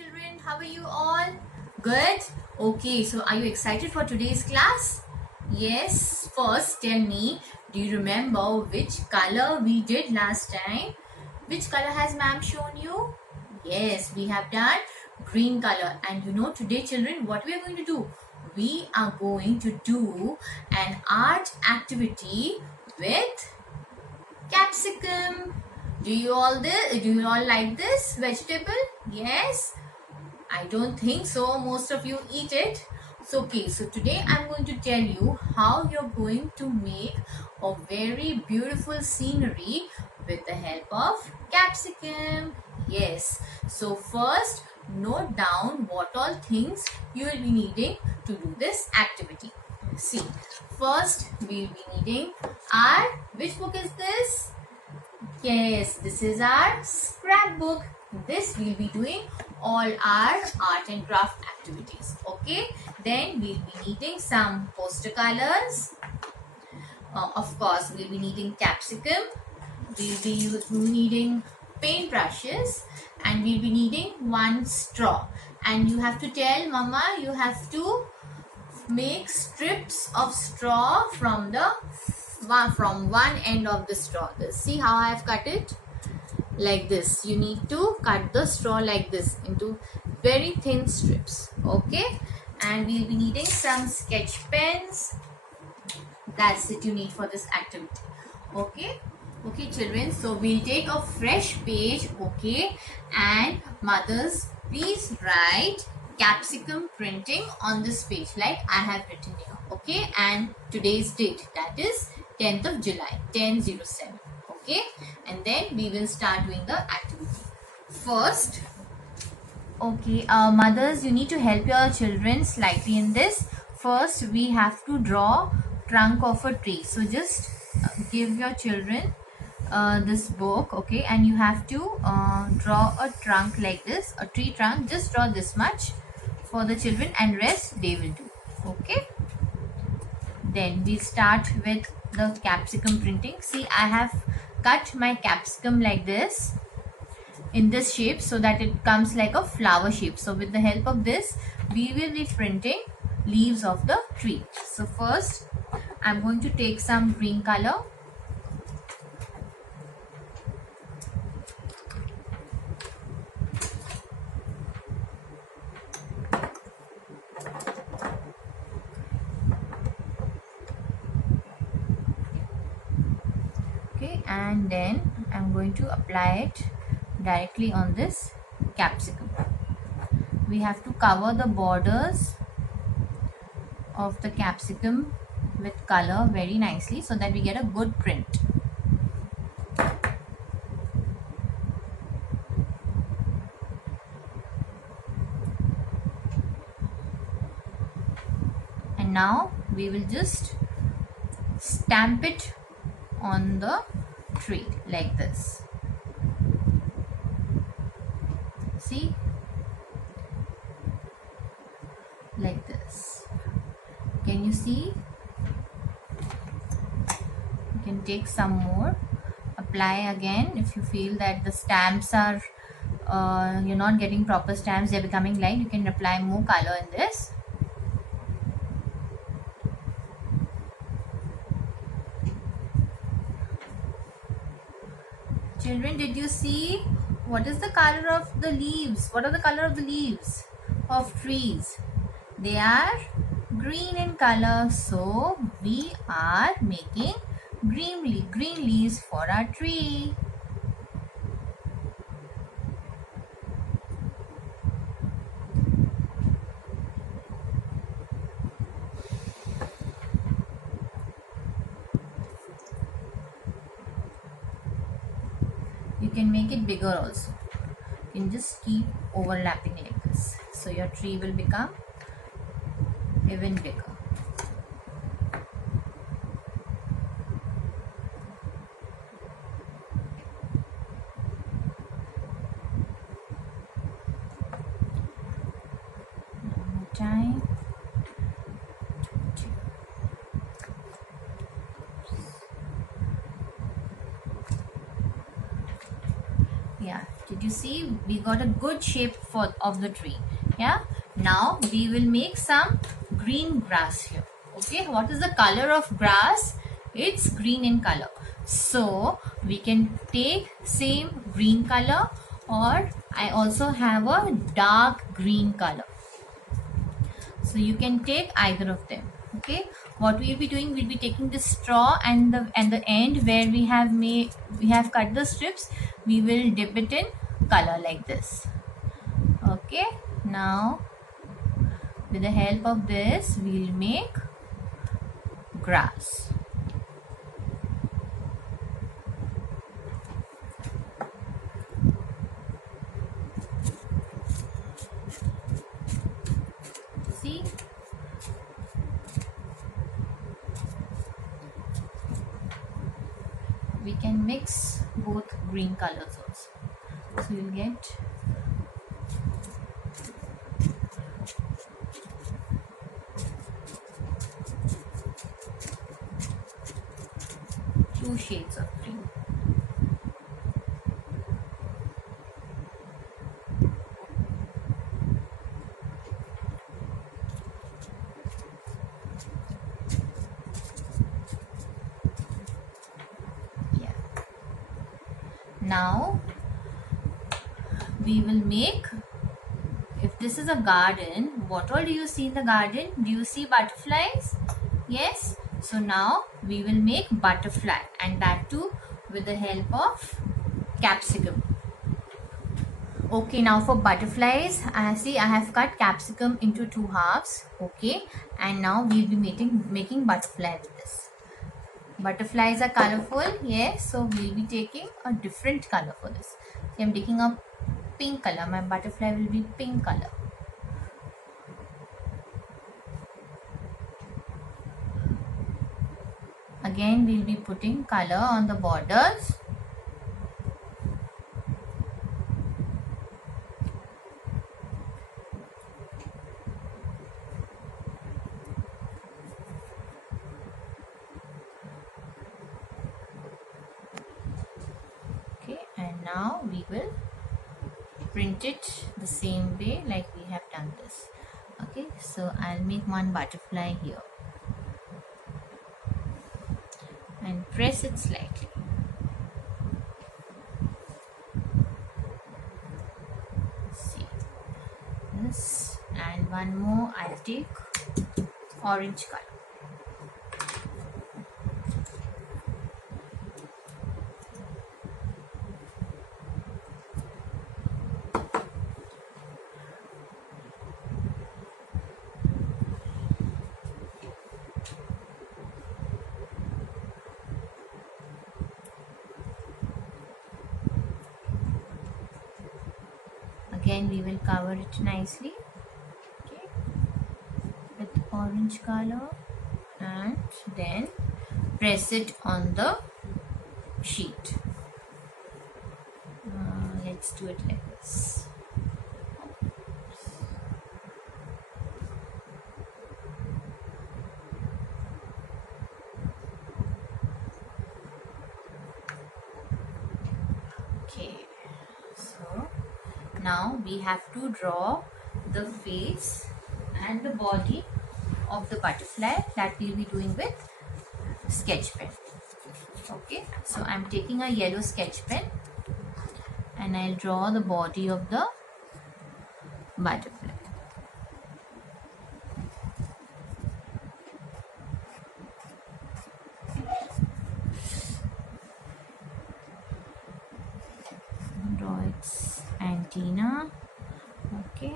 children, how are you all? Good? Okay, so are you excited for today's class? Yes, first tell me, do you remember which color we did last time? Which color has ma'am shown you? Yes, we have done green color. And you know today children, what we are going to do? We are going to do an art activity with capsicum. Do you all like this vegetable? Yes. I don't think so. Most of you eat it. So okay. So today I'm going to tell you how you're going to make a very beautiful scenery with the help of capsicum. Yes. So first note down what all things you will be needing to do this activity. See, first we'll be needing our, which book is this? Yes, this is our scrapbook. This we'll be doing all our art and craft activities. Okay, then we'll be needing some poster colors. Of course, we'll be needing capsicum. We'll be needing paint brushes, and we'll be needing one straw. And you have to tell Mama, you have to make strips of straw from one end of the straw. See how I have cut it? Like this. You need to cut the straw like this into very thin strips. Okay, and we'll be needing some sketch pens. That's it you need for this activity. Okay children, so we'll take a fresh page. Okay, and mothers, please write capsicum printing on this page like I have written here. Okay, and today's date, that is 10th of July 1007. Okay, and then we will start doing the activity. First, okay, mothers, you need to help your children slightly in this. First we have to draw trunk of a tree. So just give your children this book. Okay, and you have to draw a trunk like this, a tree trunk. Just draw this much for the children, and rest they will do. Okay, then we'll start with the capsicum printing. See, I have cut my capsicum like this, in this shape, so that it comes like a flower shape. So with the help of this, we will be printing leaves of the tree. So first I'm going to take some green color. Okay, and then I'm going to apply it directly on this capsicum. We have to cover the borders of the capsicum with color very nicely so that we get a good print. And now we will just stamp it on the tree like this. See, like this. Can you see? You can take some more, apply again. If you feel that the stamps are you're not getting proper stamps, they're becoming light, you can apply more color in this. Children, did you see what is the color of the leaves? What are the color of the leaves of trees? They are green in color. So we are making green leaves for our tree. You can make it bigger also. You can just keep overlapping like this. So your tree will become even bigger. One more time. Yeah, Did you see? We got a good shape of the tree. Yeah. Now we will make some green grass here. Okay. What is the color of grass? It's green in color. So we can take same green color, or I also have a dark green color. So you can take either of them. Okay, what we'll be doing, we'll be taking the straw and the end where we have cut the strips, we will dip it in color like this. Okay, now with the help of this we'll make grass. See, we can mix both green colors also. So you'll get two shades of green. Yeah. Now we will make, if this is a garden, what all do you see in the garden? Do you see butterflies? Yes. So now we will make butterfly, and that too with the help of capsicum. Okay, now for butterflies, see I have cut capsicum into two halves. Okay, and now we'll be making butterfly with this. Butterflies are colorful, yes, so we'll be taking a different color for this. So I'm taking a pink color. My butterfly will be pink color. Again we'll be putting color on the borders. Okay, and now we will print it the same way like we have done this. Okay, so I'll make one butterfly here and press it slightly. See this, and one more I'll take orange color. Again we will cover it nicely, okay, with orange color, and then press it on the sheet. Let's do it like this. Okay, so now we have to draw the face and the body of the butterfly, that we'll be doing with sketch pen. Okay, so I'm taking a yellow sketch pen and I'll draw the body of the butterfly. Draw its antenna. Okay,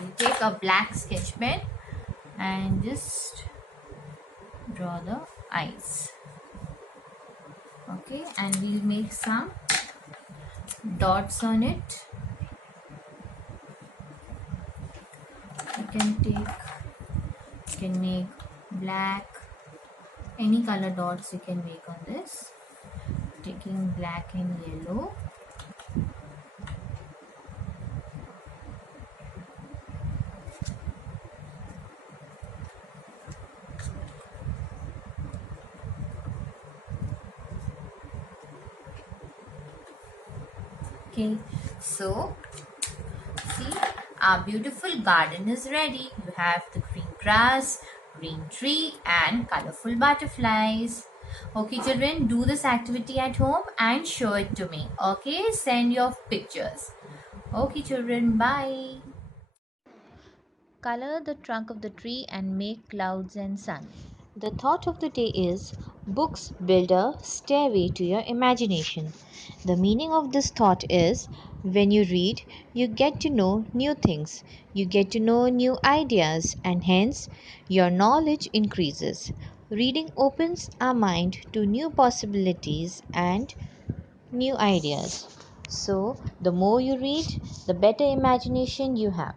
we'll take a black sketch pen and just draw the eyes. Okay, and we'll make some dots on it. You can make black, Any color dots you can make on this. Taking black and yellow. Okay, so see, our beautiful garden is ready. You have the green grass, green tree, and colorful butterflies. Okay, children, do this activity at home and show it to me. Okay, send your pictures. Okay, children, bye. Color the trunk of the tree and make clouds and sun. The thought of the day is books build a stairway to your imagination. The meaning of this thought is when you read, you get to know new things, you get to know new ideas, and hence your knowledge increases. Reading opens our mind to new possibilities and new ideas. So, the more you read, the better imagination you have.